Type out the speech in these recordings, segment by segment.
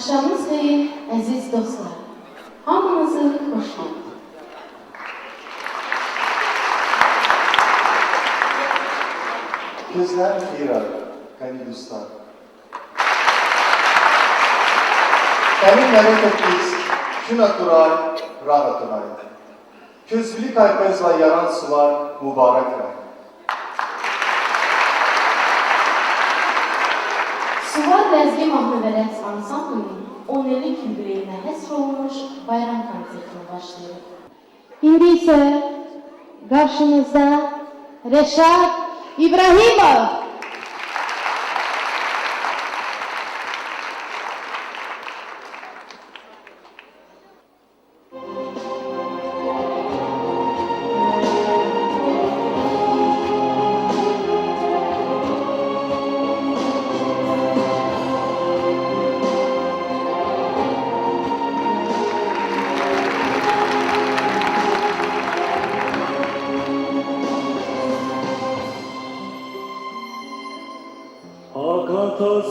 Axşamınız xeyir, əziz dostlar. Hamınızı xoş gördük. Gözler xeyir, qani dostlar. Əmin mələkətiniz ki natural, rahat olaydı. Közlülük aypəzlə yaran sular mübarək rəy. Suvar Ləzgi mahnı və rəqs ansamblının 10 illik yubileyinə həsr olunmuş bayram konsertini başlayır. İndi isə qarşınızda Rəşad İbrahimov.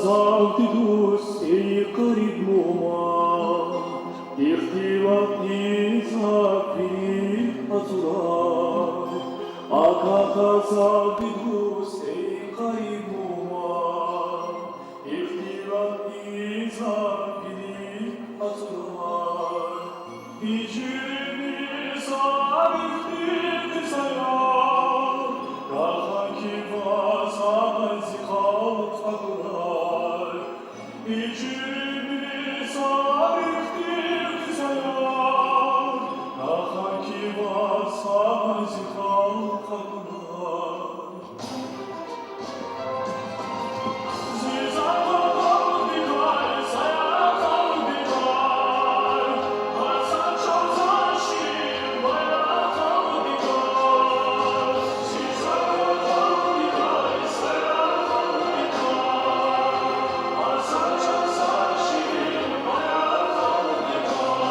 Завжди дусь і корідмума, і втіла і запів азурай. Аката завжди дусь і корідмума, і втіла і запів азурай. І жирні завіхти заяр, рахаки ваза зіхав азурай. İçimi sarıktı zayar, Nahaki varsa zikal kadınlar. Ziza kadar dikay, saya kadar dikay, Hasan çarsan şir, baya kadar dikay. Ziza kadar dikay, saya kadar dikay, Hasan çarsan şir, baya kadar dikay.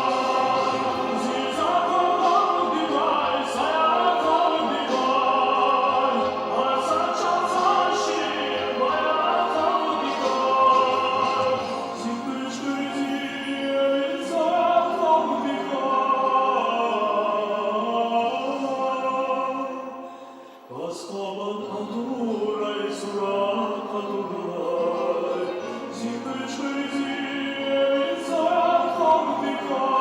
Ziza kadar dikay, saya kadar dikay, Hasan çarsan şir, baya kadar dikay. Zikriş gözü, saya kadar dikay. Баскоман катурай, сура катурай, Зикыч кырзин, сая кавдикай.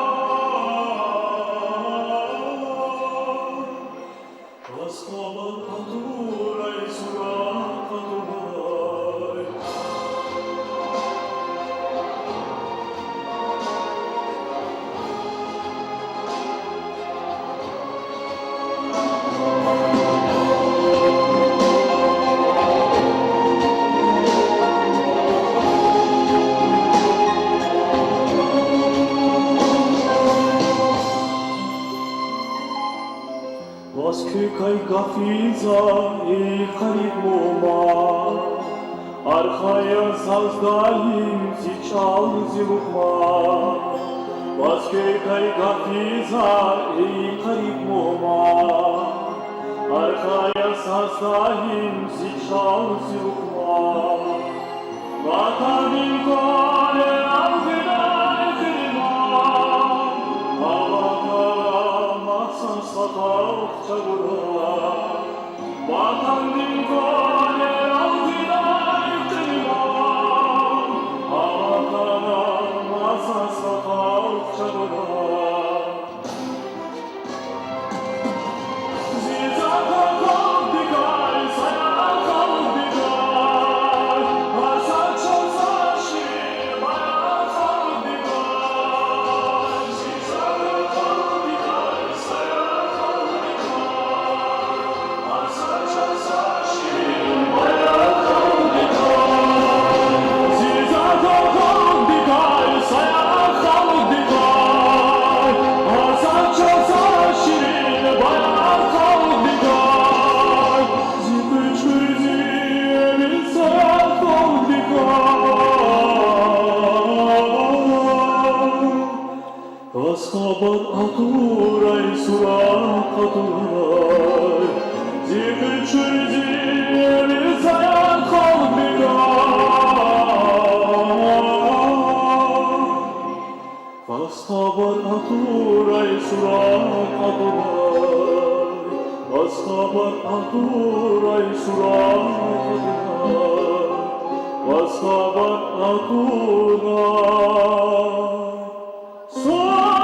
Баскоман катурай, сура катурай. Baskыкай гафиза и харидмума, Архая создаим сейчас зилухма. Baskыкай гафиза и харидмума, Архая создаим сейчас зилухма. Ватанин коле алтынай хриман, Ağlamazsan satak çabular. Vatanın kole altına yıkılmam, Ağlamazsan satak çabular. Ziza kakal dikay, saya kal dikay, Hasan çarsan şir, baya kal dikay. Ziza kakal dikay, saya kal dikay, Hasan çarsan şir, baya kal dikay. Ziza kakal dikay, saya kal dikay, Hasan çarsan şir, baya kal dikay. Zikriç gözü, saya kal dikay. Kaskaban aturay, sura katuray, Zikriç gözü, saya kal dikay. aturai surakatuna Vaskaban atunai Surak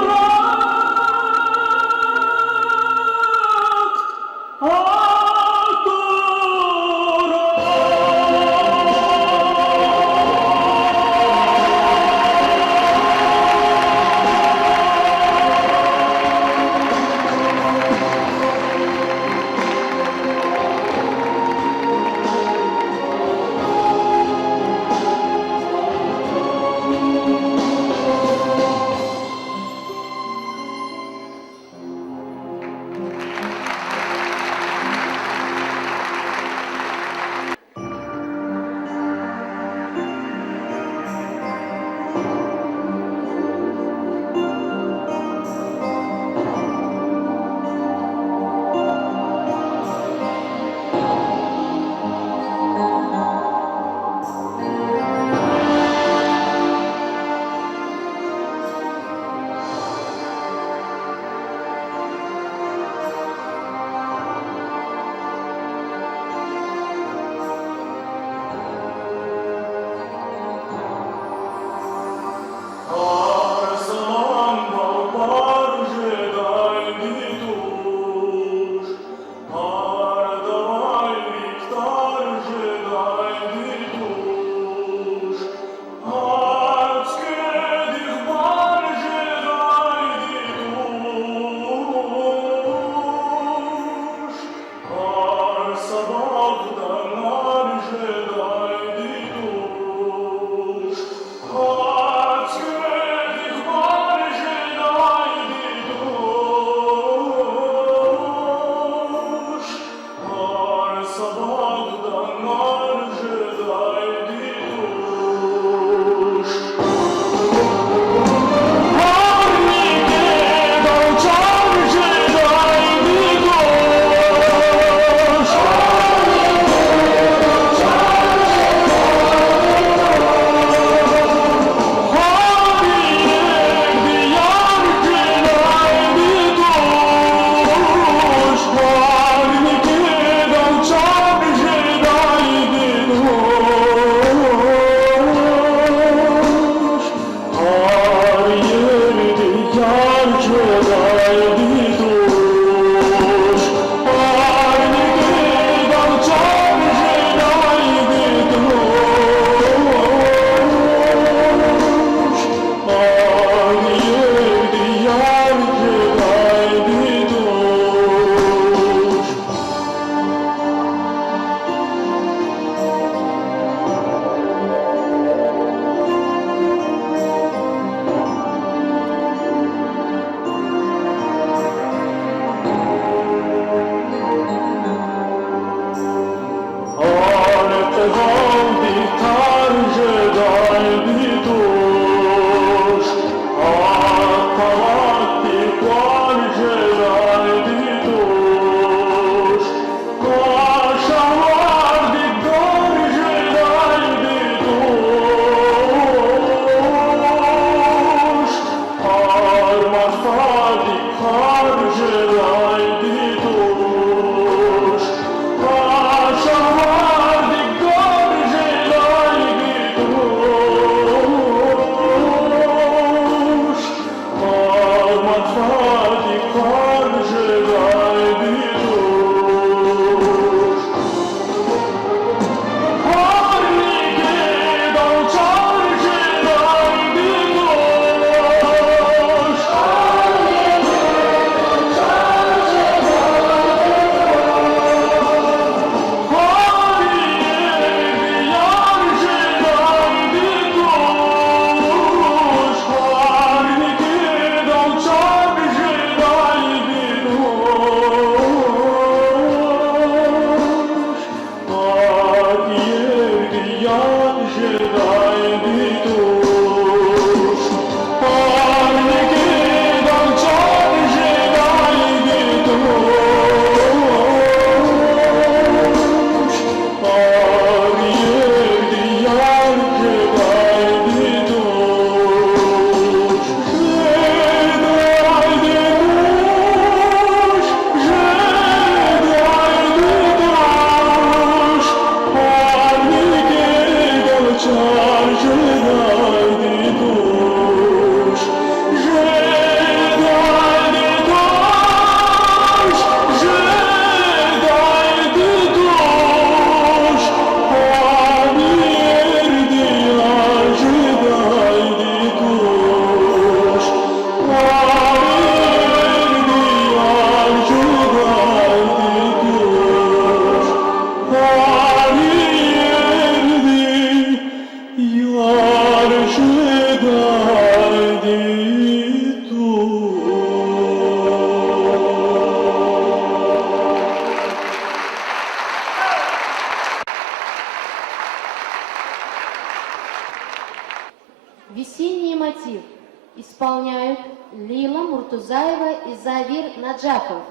Весенний мотив исполняют Лейла Муртузаева и Завир Наджапов.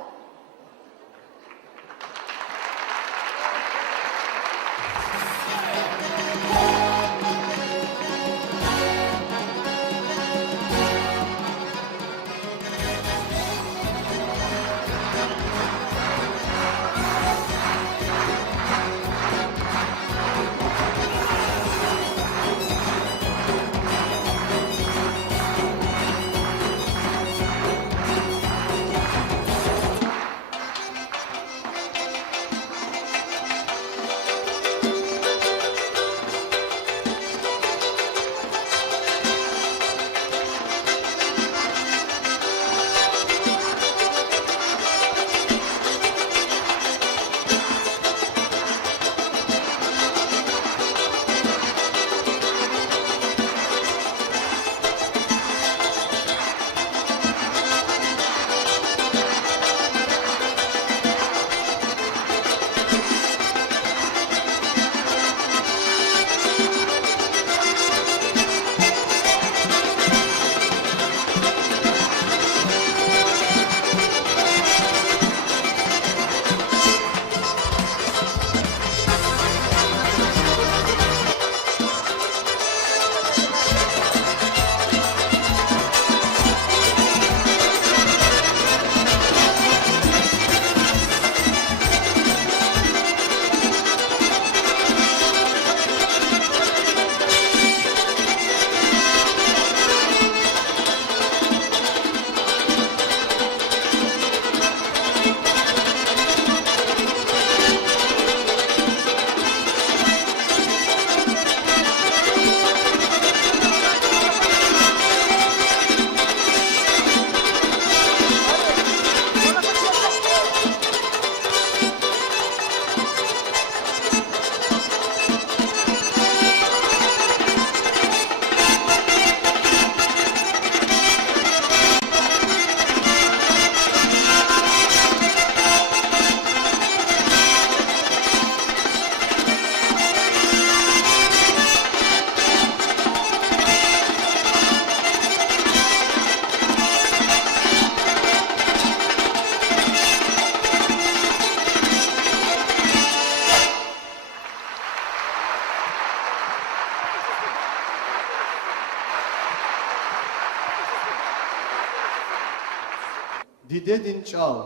Dide Dinçal.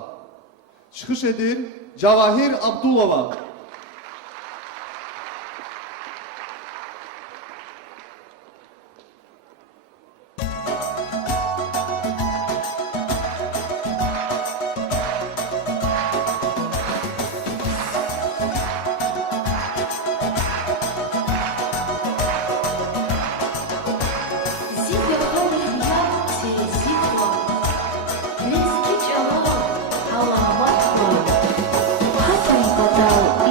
Çıxış edir Cavahir Abdulova. Zip your heart up to the sequel. Let's teach a little how and what for. Husband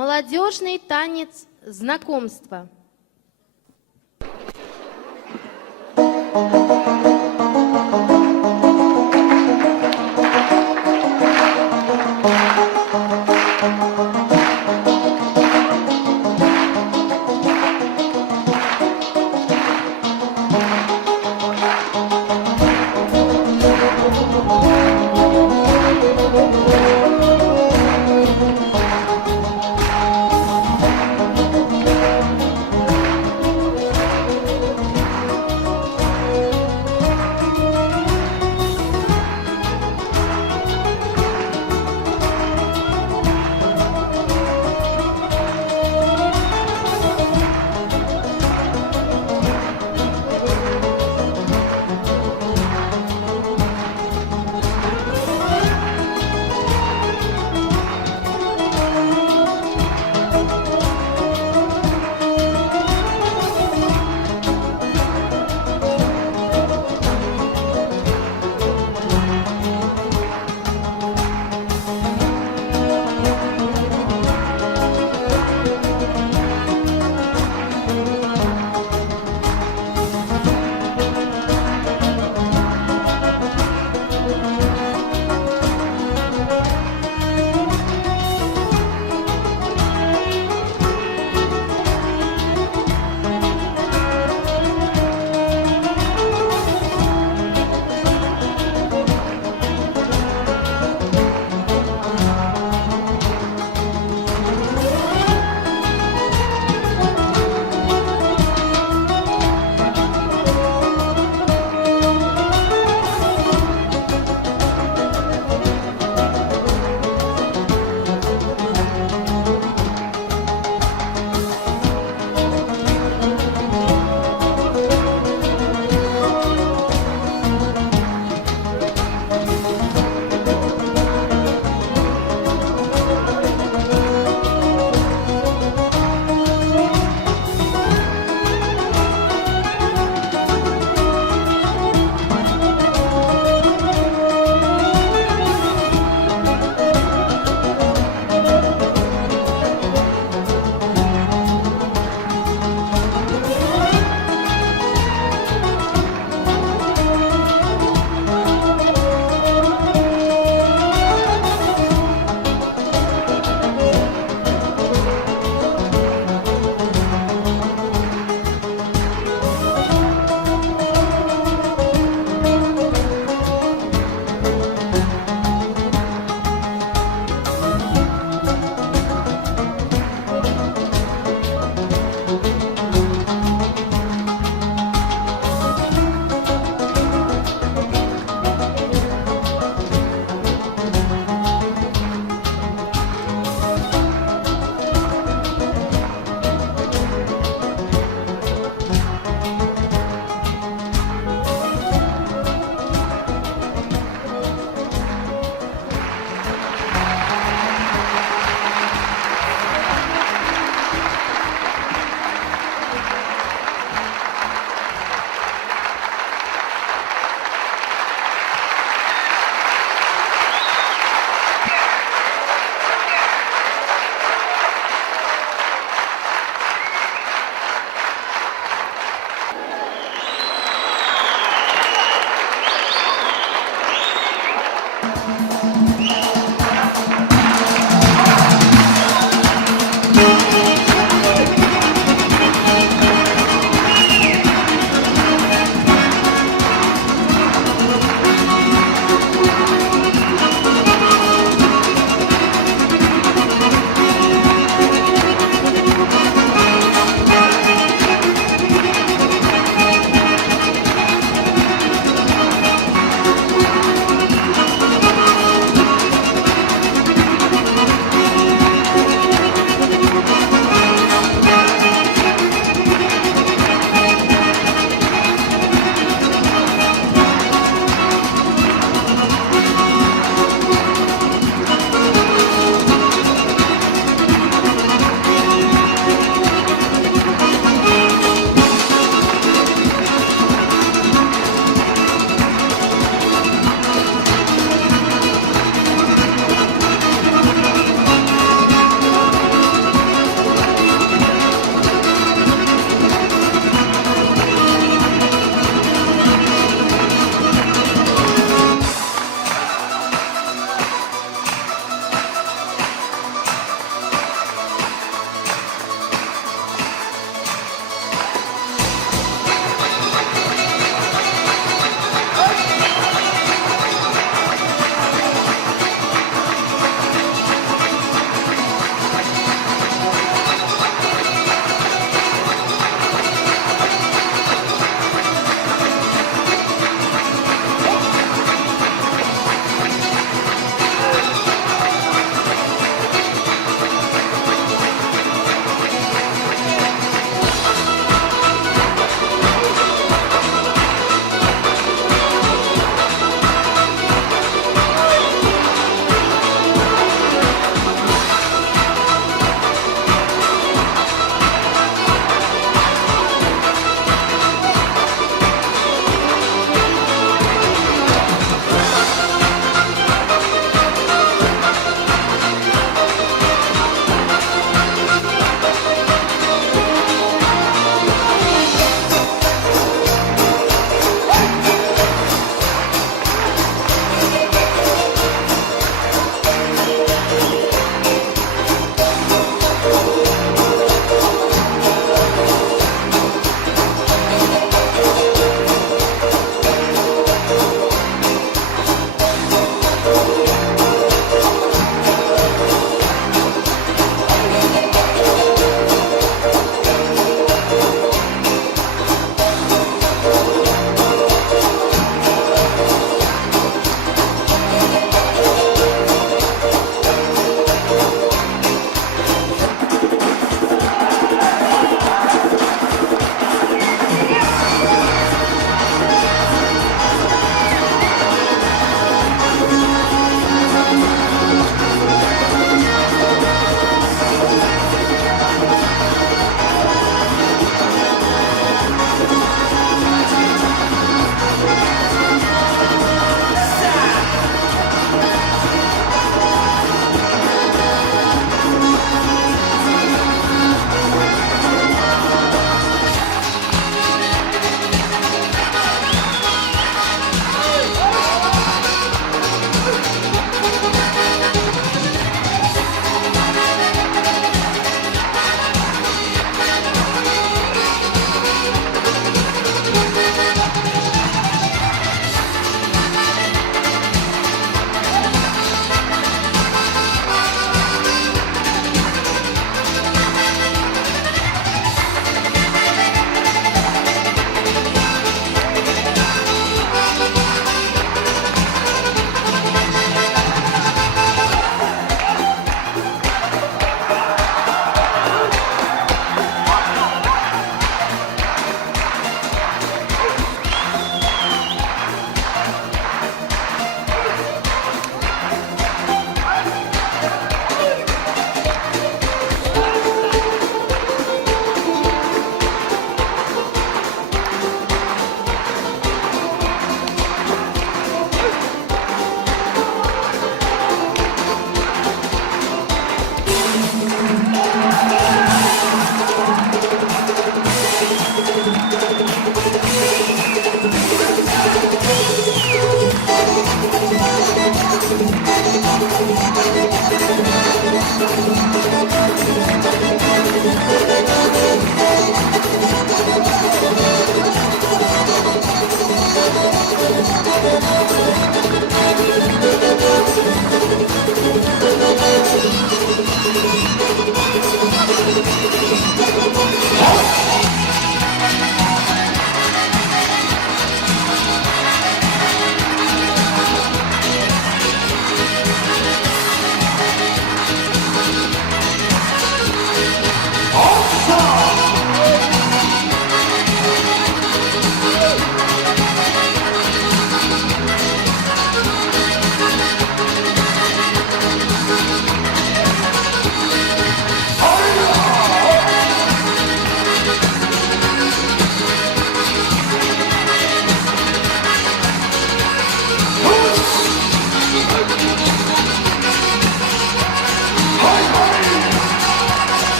Молодежный танец знакомства.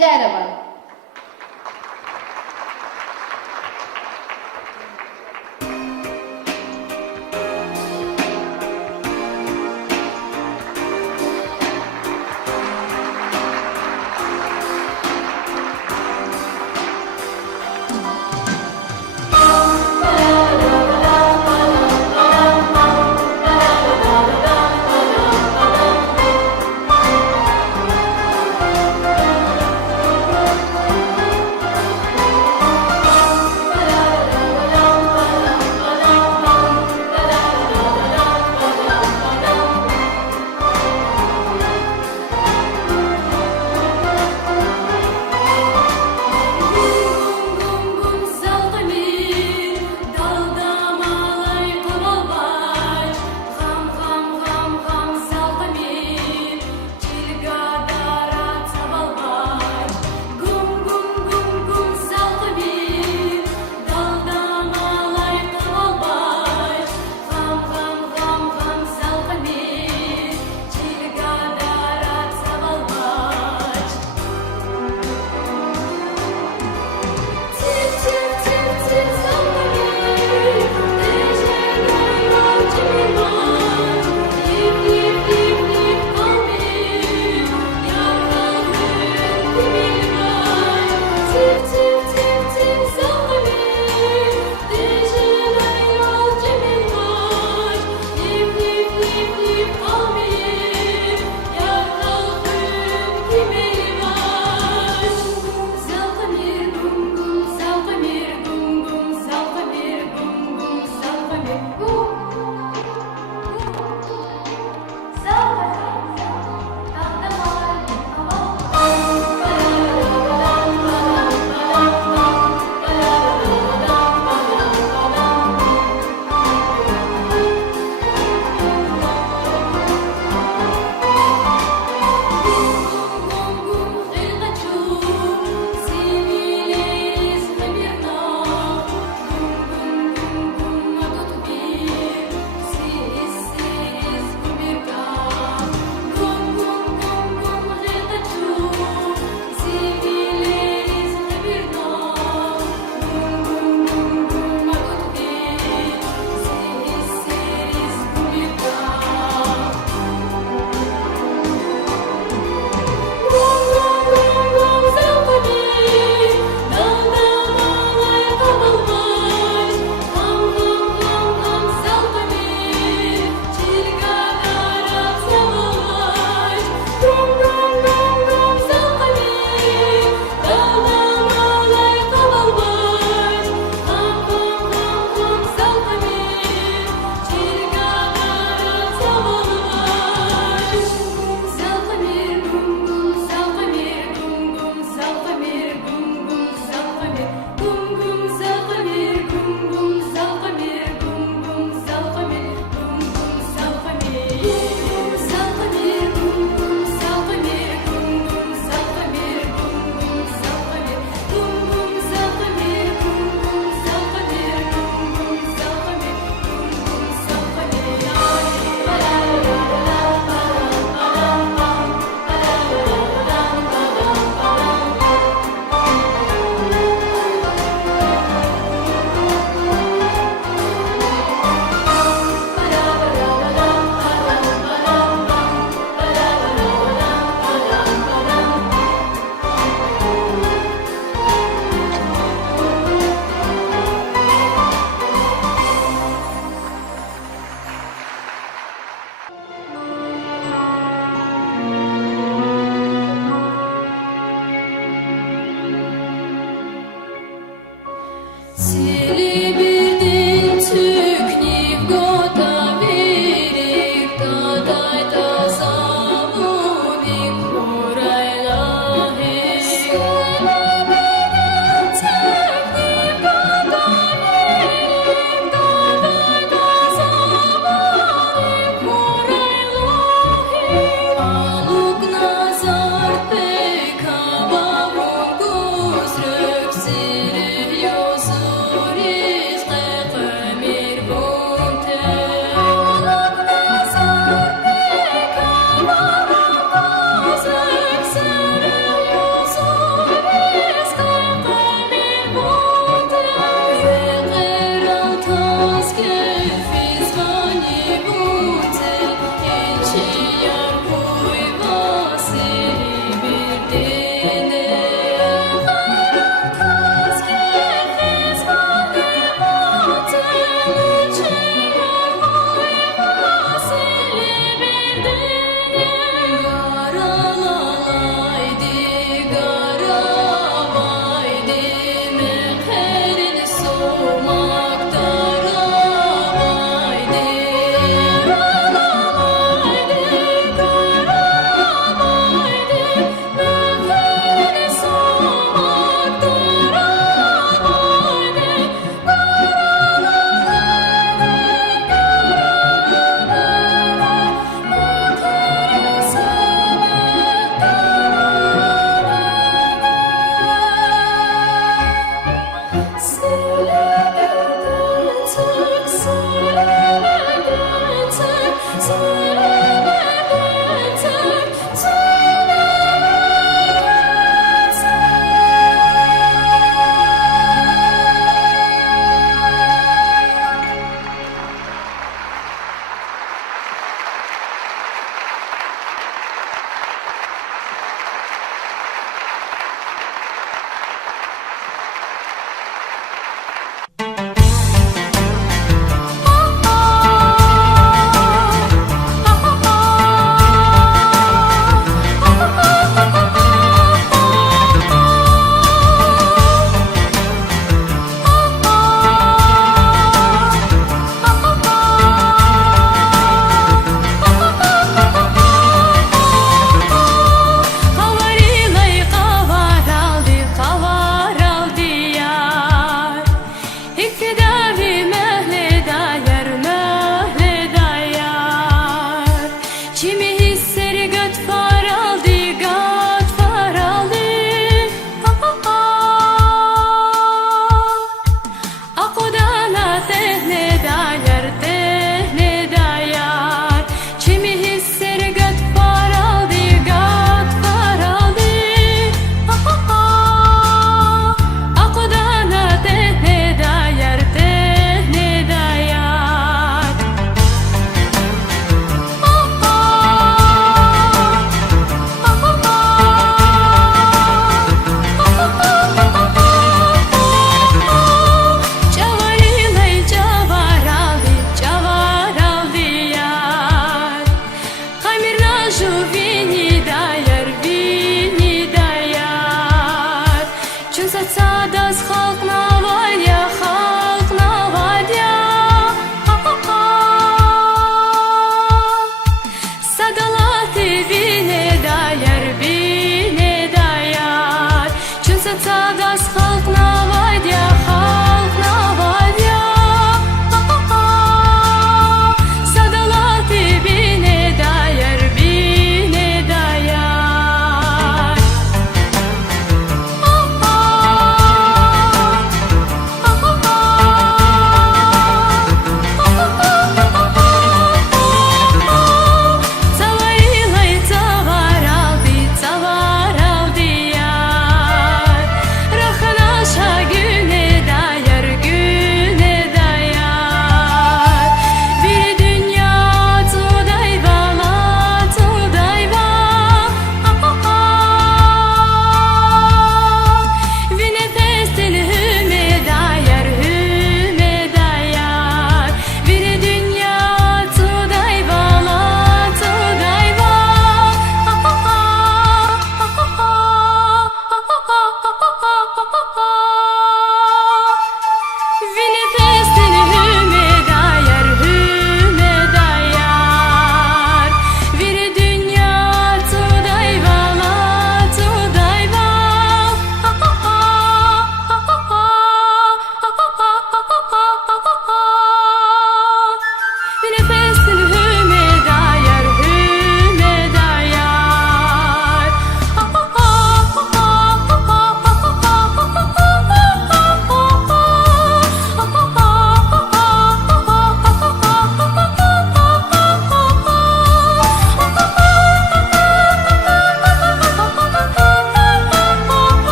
Heydərova. Siri, yo, Suri.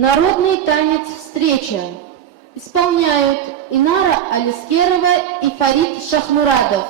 Народный танец «Встреча» исполняют Инара Алискерова и Фарид Шахмурадов.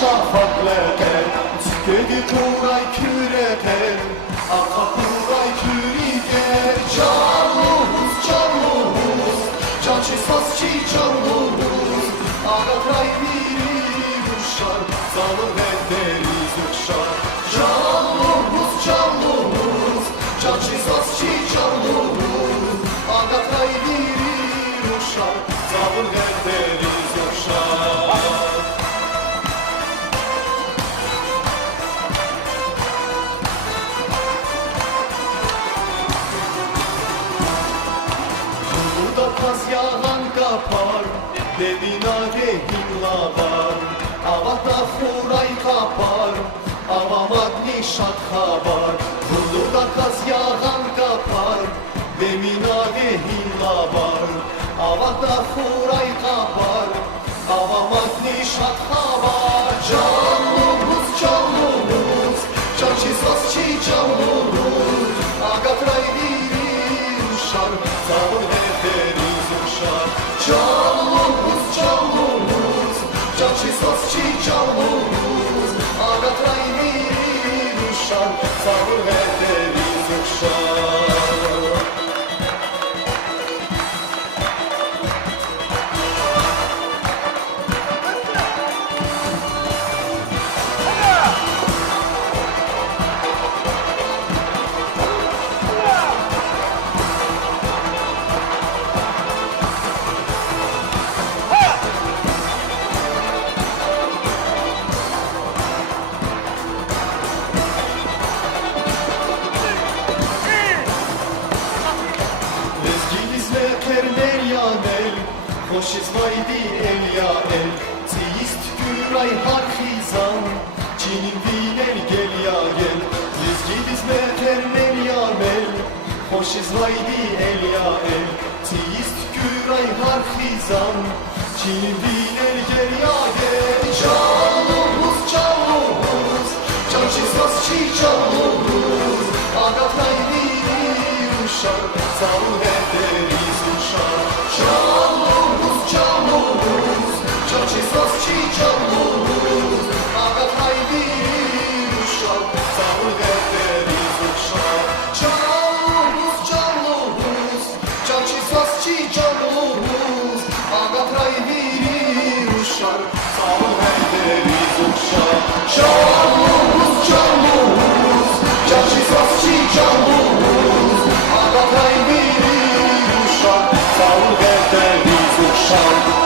şafaklarken Tükedi kuray küreter Aka kuray küriger Canlumuz, canlumuz Cançı sazçı canlumuz Aga kray biri uşar Zalı ve deriz uşar Canlumuz, canlumuz Cançı sazçı canlumuz Aga kray biri uşar Zalı ve deriz uşar Kaz yağan kapar, devina dehinla var Avata furay kapar, avamat nişat habar Burada kaz yağan kapar, devina dehinla var Avata furay kapar, avamat nişat habar Canlumuz, canlumuz, cançı sazçı canlumuz Agatray diri uşar, zavur hederiz uşar Canlumuz, canlumuz, cançı sazçı canlumuz Agatray diri uşar, zavur hederiz uşar Hoşiz vaydi el ya el Tiyist güray harfizan Cinin viner gel ya gel Lizgidiz meterler ya mel Hoşiz vaydi el ya el Tiyist güray harfizan Cinin viner gel ya gel Canlumuz, canlumuz Cançı sazçı canlumuz Agatray diri uşar Zavu hederiz uşar Canlumuz, canlumuz Cançı sazçı canlumuz Agatray diri uşar Zavu hederiz uşar Canlumuz, canlumuz Cançı sazçı canlumuz Agatray diri uşar Zavu hederiz uşar Canlumuz, canlumuz Cançı sazçı canlumuz Agatray diri uşar Zavu hederiz uşar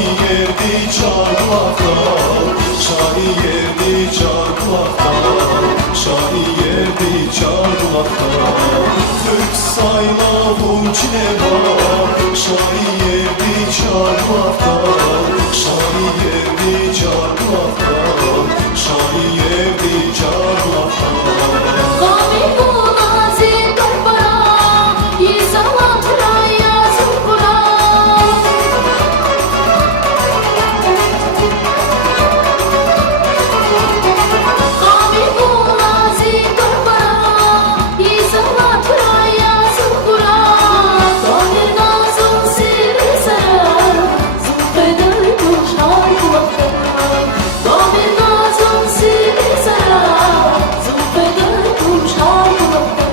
yerdi çarmıhlar, yerdi çarmıhlar, yerdi çarmıhlar. Türk saylavun çile var, yerdi çarmıhlar, yerdi çarmıhlar, yerdi çarmıhlar. Kami bunazi karbara, yizalat raya zukura. Kami bunazi karbara, yizalat raya zukura. Tanir nazım siri sarar, zulfeder kuşar kulaklar. Tanir nazım siri sarar, zulfeder kuşar kulaklar.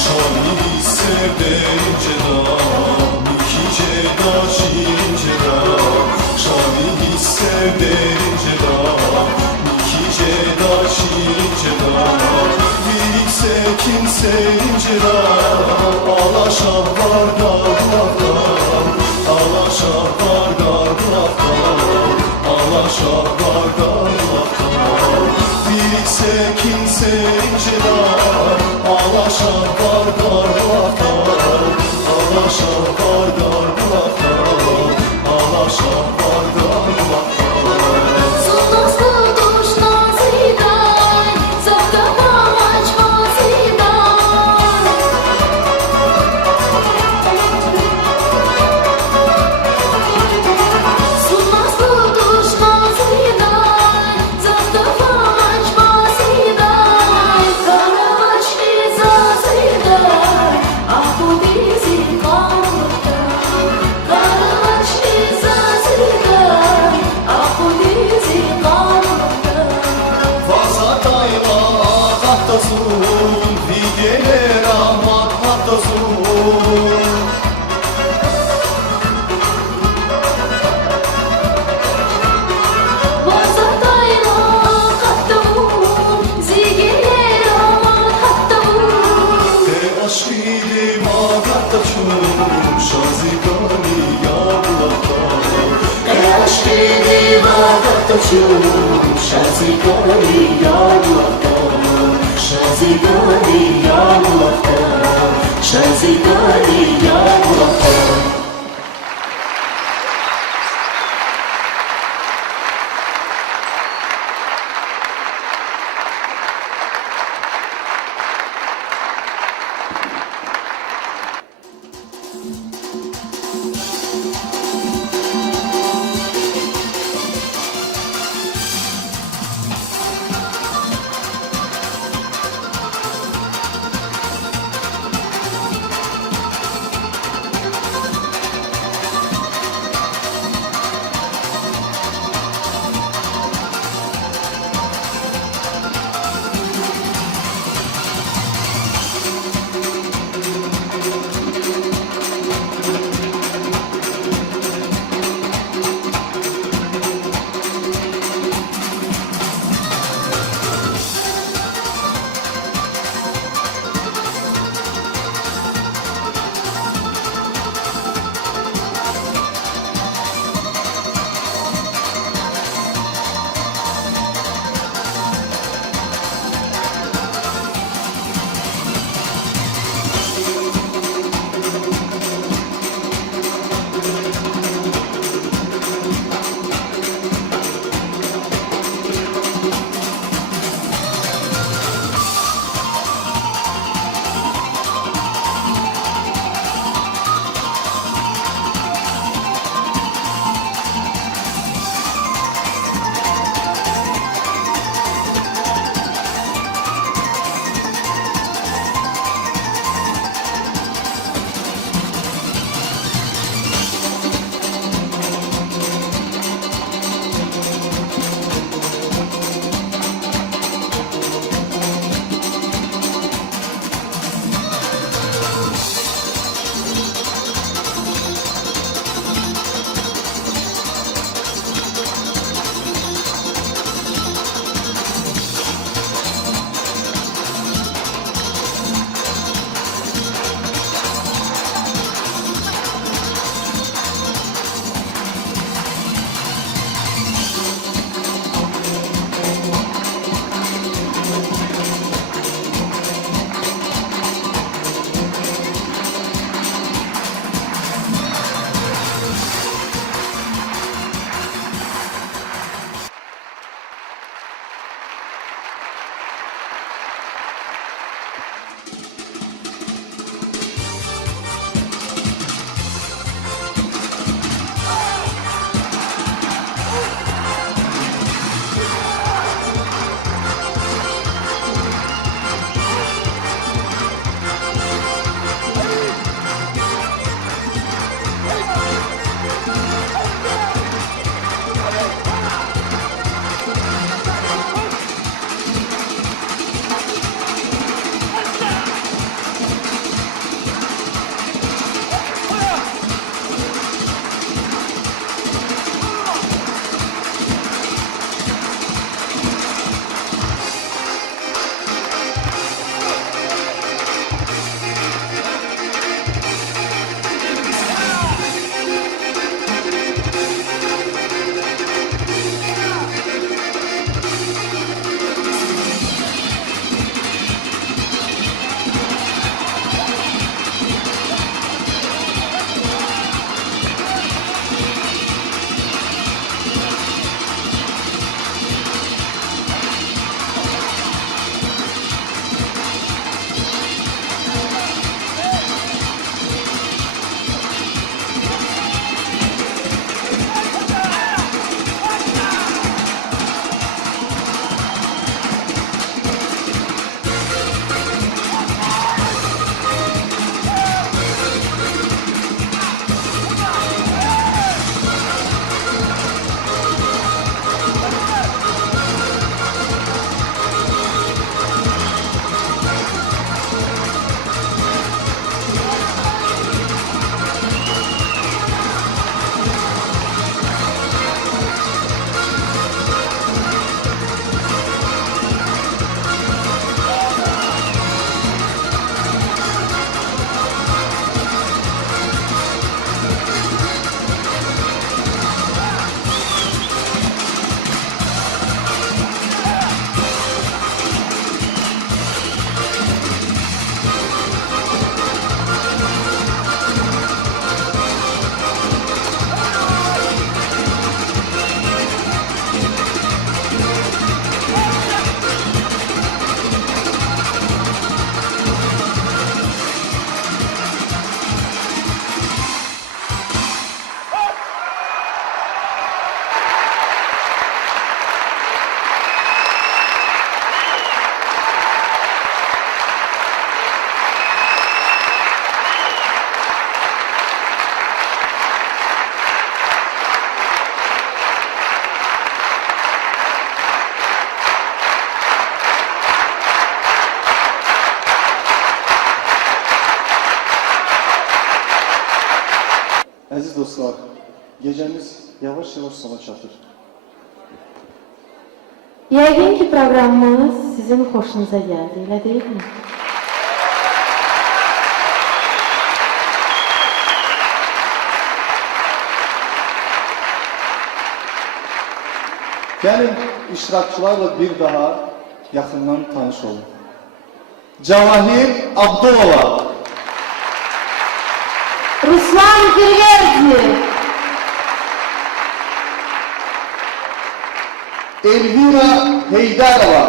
Şahi sevdince da, ikice da şince da. Şahi sevdince da, ikice da şince da. Birikse kimseyince da, alaşa var gargulaklar, alaşa var gargulaklar, alaşa var gargulaklar. Birikse kimseyince da, alaşa var gargulaklar, alaşa var gargulaklar, alaşa var gargulaklar. Sunazlı duş naziday, zaftama açmaziday. Sunazlı duş naziday, zaftama açmaziday. Karabaşlı zaziday, ah bu bizi kalırdan. Karabaşlı zaziday, ah bu bizi kalırdan. Vasatayla hattazun, vigele rahmat hattazun. Vasatayla kattavun, zigile aman hattavun. Te aşkili mağattaçun, şazigani yavlaklar. Aşkını vadattaçun, şazigani yavlaklar. Şazigani yavlaklar, şazigani yavlaklar. Əziz dostlar, gecəmiz yavaş-yavaş sona çatır. Yəqin ki, proqramımız sizin xoşunuza gəldi, elə deyilmi? Gəlin iştirakçılarla bir daha yaxından tanış olun. Cavahir Abdulova, Ruslan Firverdi, Elvira Heydarova,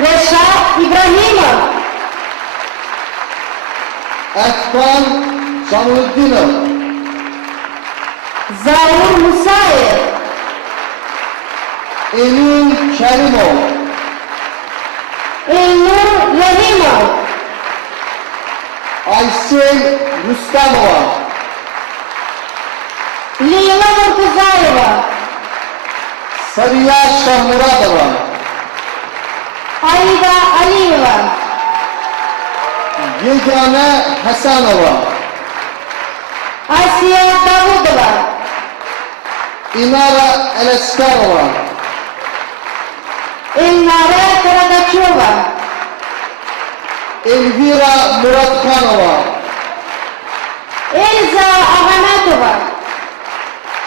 Reşat İbrahimov, Əkban Canlıddinov, Zaur Musayev, Emin Kərimov, Elnur Rahimov, Aysel Rüstəmova, Leyla Murtuzayeva, Sariya Şahmuradova, Aida Aliyeva, Yeganə Həsənova, Asiya Davudova, İnara Ələsgərova, Elnare Karadaçova, Elvira Muradxanova, Elza Ahmetova,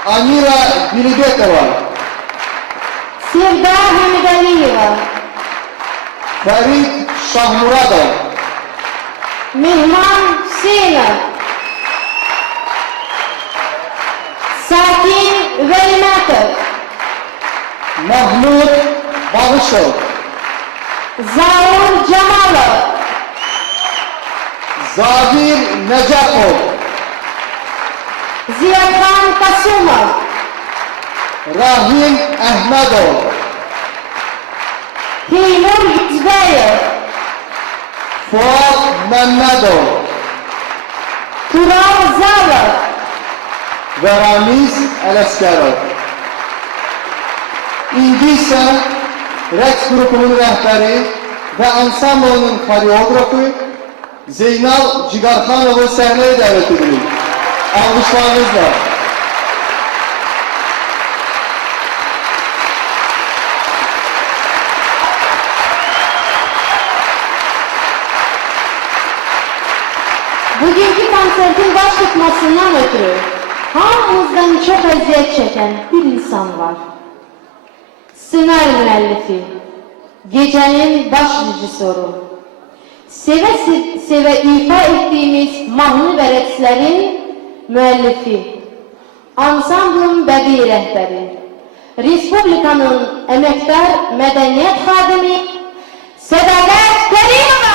Amira Bilibetova, Sevda Hamidaliyeva, Fərid Şahmuradov, Mehman Hüseynov, Sakin Velimetov, Mahmud Bağışov, Zaur Cemalov, Zabir Nəcəfov, Ziyadxan Kasumov, Rahim Əhmədov, Teymur Yüzbəyev, Fuad Məmmədov Tural Zavov, və Ramiz Ələsgərov. İndi isə rəqs qrupunun rəhbəri və ansamblının koreoqrafı Zeynal Cigarxanovu səhnəyə dəvət edilir. Alqışlarınızla. bugünkü konsertin baş tutmasından ötürü hamımızdan çok əziyyət çeken bir insan var. Ssenari müəllifi, gecenin baş rejissoru, seve ifa ettiğimiz mahnı və rəqslərin müəllifi, ansamblın bədii rəhbəri, Respublikanın əməkdar mədəniyyət xadimi Sədaqət Kərimova.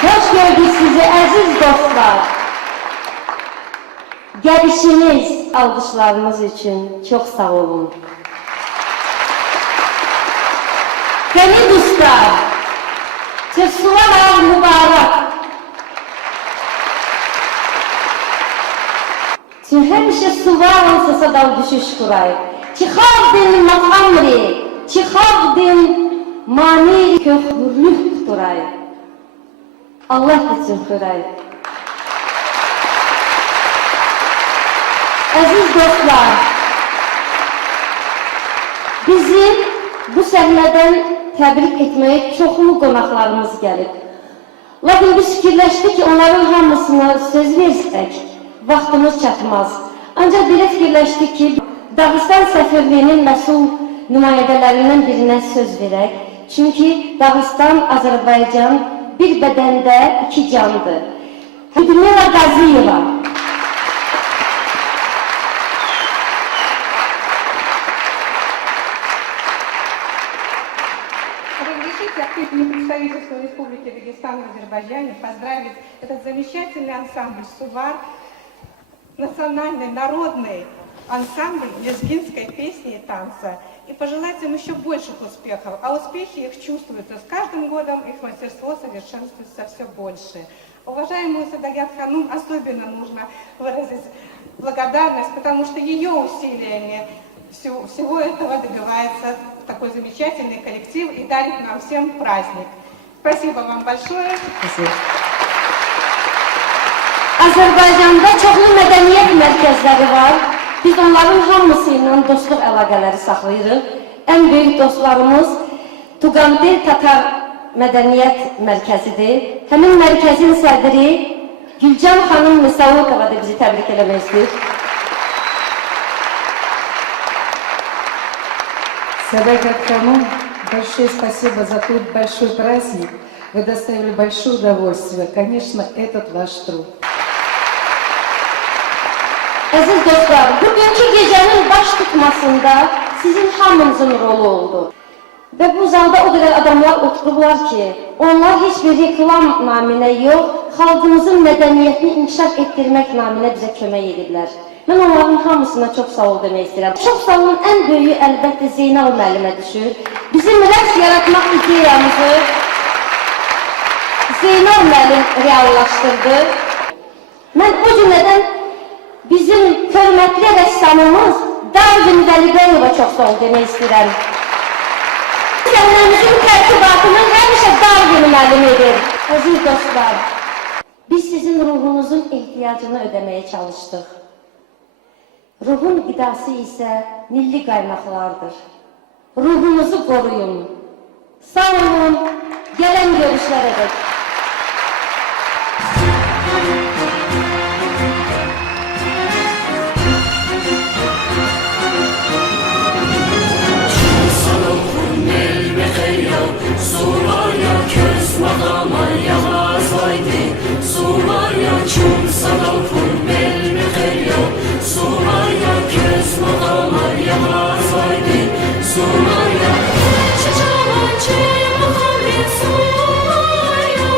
Hoş gördük sizi əziz dostlar. Gəlişiniz, alqışlarınız için çok sağ olun. Qənim dostlar, festival mübarək. Çünkü həmişə suvarınsa sadal düşüş kurayı. Çıxardın makamri, çıxardın mani köhlülük kurayı. Allah için kurayı. Aziz dostlar, bizi bu səhnədən təbrik etməyə çoxlu qonaqlarımız gəlib. Lakin biz fikirləşdik ki, onların hamısına söz versək, vaxtımız çatmaz. Ancaq belə fikirləşdik ki, Dağıstan səfirliyinin məsul nümayəndələrindən birinə söz verək. Çünki Dağıstan, Azərbaycan bir bədəndə iki candır. Людмила Газиева. Разрешите от имени представительства Республики Дагестан в Азербайджане поздравить этот замечательный ансамбль «Сувар», национальный народный ансамбль лезгинской песни и танца. и пожелать им еще больших успехов. А успехи их чувствуются. С каждым годом их мастерство совершенствуется все больше. Уважаемую Садаят Ханум особенно нужно выразить благодарность, потому что ее усилиями всего этого добивается такой замечательный коллектив и дарит нам всем праздник. Спасибо вам большое. Спасибо. Azərbaycanda çoxlu mədəniyyət mərkəzləri var. Biz onların hamısı ilə dostluq əlaqələri saxlayırıq. Ən böyük dostlarımız Tuqantel Tatar Mədəniyyət Mərkəzidir. Həmin mərkəzin sədri Gülcan xanım Müsavudova da bizi təbrik eləmək istəyir. Садакат Ханум, большое спасибо за тот большой праздник. Вы доставили большое удовольствие. Конечно, этот ваш труд. Əziz dostlar, bugünkü gecənin baş tutmasında sizin hamınızın rolu oldu. Və bu zalda o qədər adamlar oturublar ki, onlar heç bir reklam naminə yox, xalqımızın mədəniyyətini inkişaf etdirmək naminə bizə kömək ediblər. Mən onların hamısına çox sağ ol demək istəyirəm. Çox sağ olun, ən böyüyü əlbəttə Zeynal müəllimə düşür. Bizim rəqs yaratmaq ideyamızı Zeynal müəllim reallaşdırdı. Mən o cümlədən bizim hörmətli rəssamımız Darvin Vəlibəyova çox sağ ol demək istəyirəm. Səhnəmizin tərtibatını həmişə Darvin müəllim edir. Əziz dostlar, biz sizin ruhunuzun ehtiyacını ödəməyə çalışdıq. Ruhun qidası isə milli qaynaqlardır. Ruhunuzu qoruyun. Sağ olun, gələn görüşlərə dək. Suvarya köz makama yavaz haydi Suvarya çum sana hürmel mekeriyo Suvarya köz makama yavaz haydi Suvarya çiçavançı makamri suvarya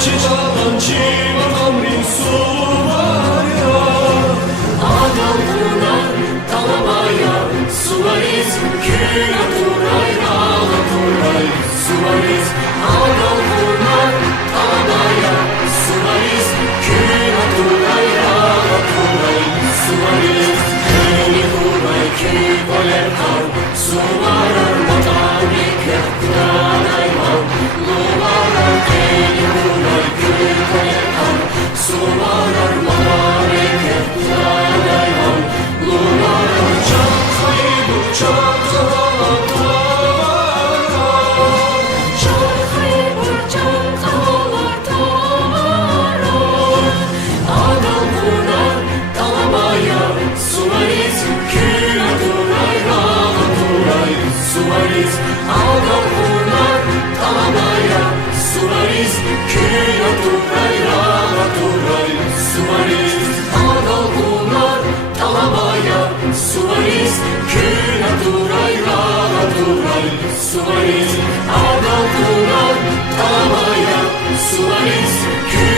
çiçavançı makamri suvarya Adam bunlar talamaya Suvariz küna turayra Suvariz, ağal bunlar, ağaya Suvariz, küna turayra Suvariz, küni kuray, kükoler kal Suvarar matami kökkudanay mal Luvarar, küni kuray, kükoler kal Suvarar matami kökkudanay mal Luvarar, çok hayırlı, çok havalı Suvariz, ağal bunlar talamaya Suvariz, küna turayra Suvariz, ağal bunlar talamaya Suvariz, küna turayra Suvariz, ağal bunlar talamaya Suvariz, küna